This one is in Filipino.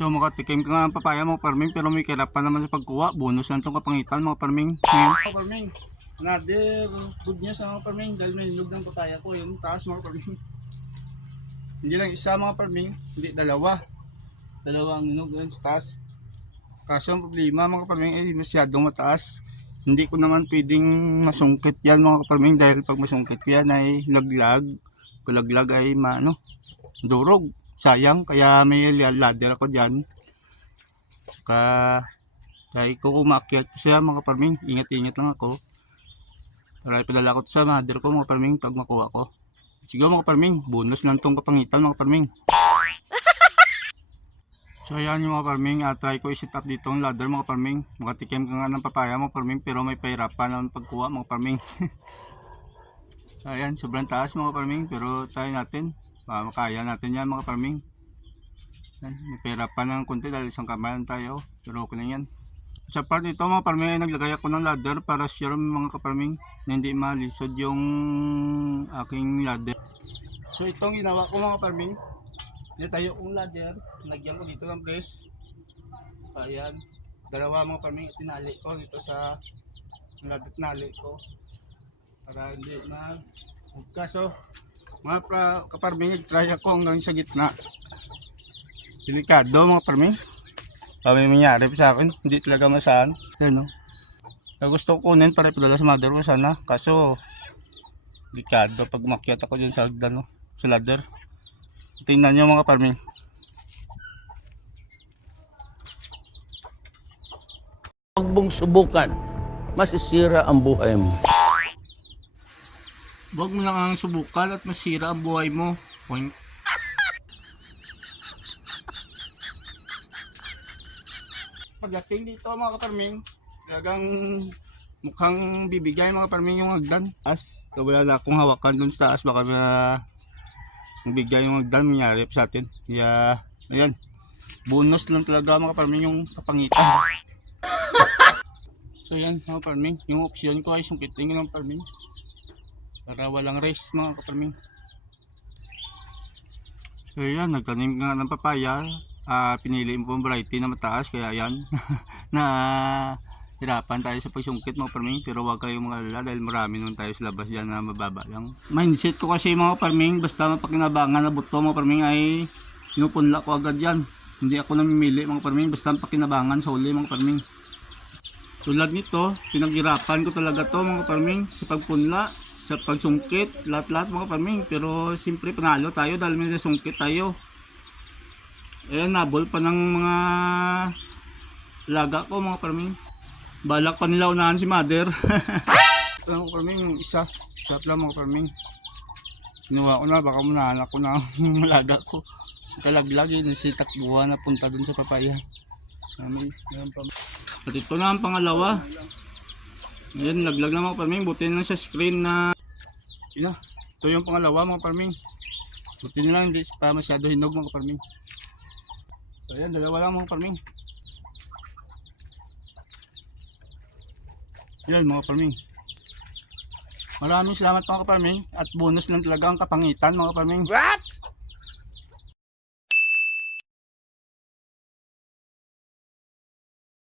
So makatikim ka nga ng papaya mga parming, pero may kirap pa naman sa pagkuha. Bonus lang itong kapangitan mga parming. Mga parming, another good news mga parming, dahil may hinog ng papaya ko. Yun, taas mga parming. Hindi lang isa mga parming, hindi dalawa. Dalawang hinog doon sa taas. Kaso ang problema mga parming ay masyadong mataas. Hindi ko naman pwedeng masungkit yan mga parming, dahil pag masungkit ko yan ay laglag. Kulaglag ay durog. Sayang, kaya may ladder ako dyan. Saka dahil ko umakyat ko siya mga parming, ingat-ingat lang ako para ipadala ko sa mother ko mga parming pag makuha ko. Sige mga parming, bonus lang tong kapangitan mga parming. So ayan yung mga parming, try ko i-set up dito ang ladder mga parming. Makatikim ka nga ng papaya mga parming, pero may pahirapan ang pagkuha mga parming. So ayan, sobrang taas mga parming, pero try natin. Makaya natin yan mga parming. Yan, may pera pa ng konti dahil isang kamay lang tayo, pero okay lang yan. Sa part nito mga parming ay naglagay ako ng ladder para sure mga kaparming na hindi malisod yung aking ladder. So itong ginawa ko mga parming, nitayo kong ladder, nagyan ko dito ng press. Ayan, dalawa mga parming at tinali ko dito sa ladder, tinali ko para hindi magkas. So mga kaparming, try ako hanggang sa gitna. Delikado mga parming. Kami mangyari sa akin, hindi talaga masaan. Yan, no? Kaya gusto ko kunin para ipadala sa mother ko sana. Kaso, delikado pag umakyat ako dyan sa hagdan, no? Sa ladder. Tingnan nyo mga parming. Huwag mong subukan, masisira ang buhay mo. Huwag mo lang ang subukan at masira ang buhay mo. Point. Pagdating dito mga kaparming, talagang mukhang bibigay mga parming yung hagdan. So wala na akong hawakan dun sa taas, baka magbigay yung hagdan, mangyari sa atin. Kaya, ayan, bonus lang talaga mga parming yung kapangitan. So yan mga parming, yung option ko ay sungkitin ng parming. Para walang race mga kaparming. So yan, nagtanim nga ng papaya. Pinili mo pong variety na mataas, kaya yan na hirapan tayo sa pagsungkit mga parming. Pero huwag kayong mga alala dahil marami nun tayo sa labas yan na mababa lang. Mindset ko kasi mga parming, basta mapakinabangan na buto mga parming ay pinupunla ko agad yan. Hindi ako namimili mga parming, basta pakinabangan sa uli mga parming. Tulad nito, pinaghirapan ko talaga to mga parming sa pagpunla, sa pagsungkit, lahat-lahat mga parming. Pero siyempre panalo tayo dahil may nasungkit tayo. Ayan, nabol pa ng mga laga ko mga parming. Balak pa nila unahan si mother. Ito mga parming, isa lang mga parming. Kinuha ko na, baka unahan ako na ang laga ko. Kalaglag yun, sitakbuhan na punta dun sa papaya. At ito na ang pangalawa. Ayan, laglag na mga parming. Buti na sa screen na ito yung pangalawa mga parming. Buti na lang hindi pa masyado hinog mga parming. So ayan, dalawa lang mga parming. Ayan mga parming. Maraming salamat mga parming. At bonus lang talaga ang kapangitan mga parming. What?